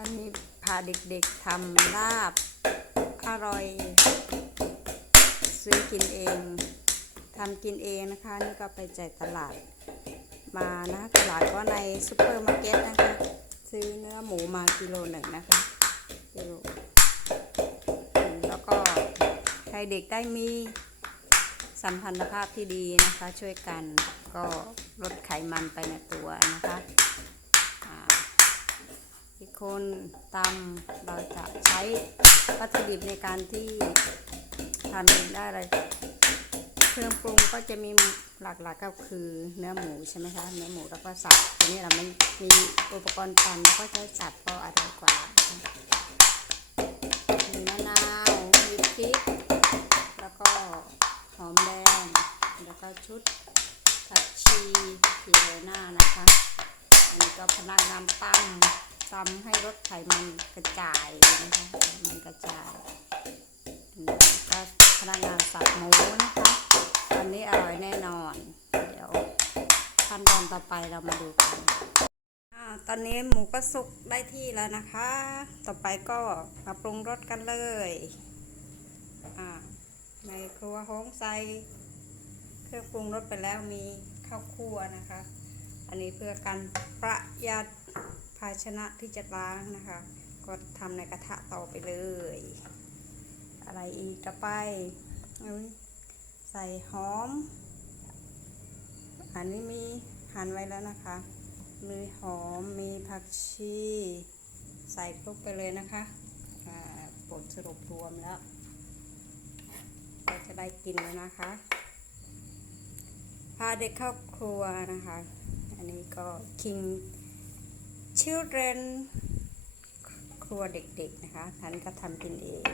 วันนี้พาเด็กๆทำลาบ อร่อย ซื้อกินเองทำกินเองนะคะ นี่ก็ไปจ่ายตลาดมานะตลาดก็ในซูเปอร์มาร์เก็ตนะคะ ซื้อเนื้อหมูมากิโลหนึ่งนะคะกิโลแล้วก็ให้เด็กได้มีสัมพันธภาพที่ดีนะคะ ช่วยกันก็ลดไขมันไปในตัวนะคะ คนตำเราจะใช้วัตถุดิบในการที่ทำเองได้เลยเครื่องปรุงก็จะมีหลักๆก็คือเนื้อหมูใช่ไหมคะเนื้อหมูแล้วก็สับทีนี้เราไม่มีอุปกรณ์ตำแล้วก็ใช้สับก็อร่อยกว่ามีมะนาวมีพริกแล้วก็หอมแดงแล้วก็ชุดผักชีทีโรยหน้านะคะ อันนี้ก็พนักงานตำ ตำให้รสไขมันกระจายนะคะมันกระจายอันนี้ก็พนักงานสับหมูนะคะอันนี้อร่อยแน่นอน เดี๋ยวขั้นตอนต่อไปเรามาดูกันอ่าตอนนี้หมูก็สุกได้ที่แล้วนะคะ ต่อไปก็มาปรุงรสกันเลยอ่าในครัวห้องใส่เครื่องปรุงรสไปแล้วมีข้าวคั่วนะคะ อันนี้เพื่อการประหยัด ภาชนะที่จะล้างนะคะ ก็ทำในกระทะต่อไปเลย อะไรอีกต่อไปใส่หอม อันนี้มีหั่นไว้แล้วนะคะ มีหอม มีผักชี ใส่คลุกไปเลยนะคะอ่าผลสรุปรวมแล้วก็จะได้กินแล้วนะคะ พาเด็กเข้าครัวนะคะ อันนี้ก็ King Children ครัวเด็กๆนะคะท่านก็ทำกินเอง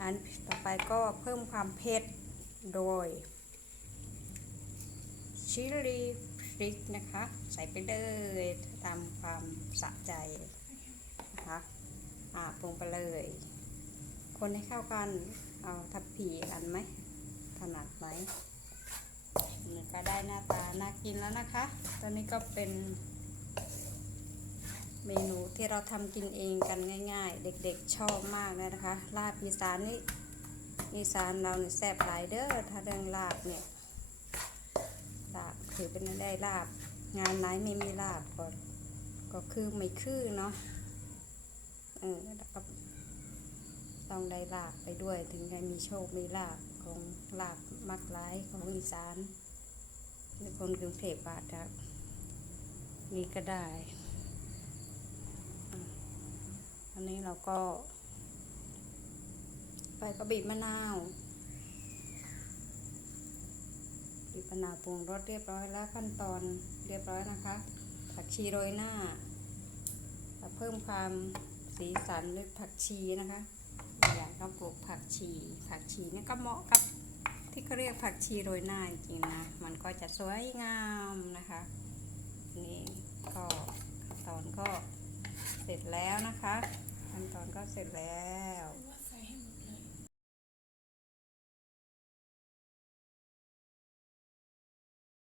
อันต่อไปก็เพิ่มความเผ็ดโดยชิลลีพริกนะคะ ใส่ไปเลยตามความสะใจนะคะอ่าปรุงไปเลย คนให้เข้ากัน เอาทับผีกันไหมถนัดไหมก็ได้หน้าตาน่ากินแล้วนะคะ ตอนนี้ก็เป็น เมนูที่เราทำกินเองกันง่าย ๆ เด็กๆชอบมากเลยนะคะลาบอีสานนี่อีสานเราเนี่ยแซ่บหลายเด้อถ้าเรื่องลาบเนี่ยลาบถือเป็นได้ลาบ งานไหนไม่มีลาบก็ก็คือไม่คือเนาะเออแล้วก็ต้องได้ลาบไปด้วยถึงได้มีโชคมีลาบของลาบมักหลายของอีสานหรือคนกรุงเทพบาทครับนี่ก็ได้อะอั นนี้เราก็ ไปก็บีบมะนาวบีบมะนาวปรุงรสเรียบร้อยแล้วขั้นตอนเรียบร้อยนะคะ ผักชีโรยหน้าเพิ่มความสีสันด้วยผักชีนะคะอย่างก็ปลูกผักชี ผักชีนี่ก็เหมาะกับที่เขาเรียกผักชีโรยหน้าจริงนะ มันก็จะสวยงามนะคะ นี่ก็ตอนก็เสร็จแล้วนะคะ ขั้นตอนก็เสร็จแล้ว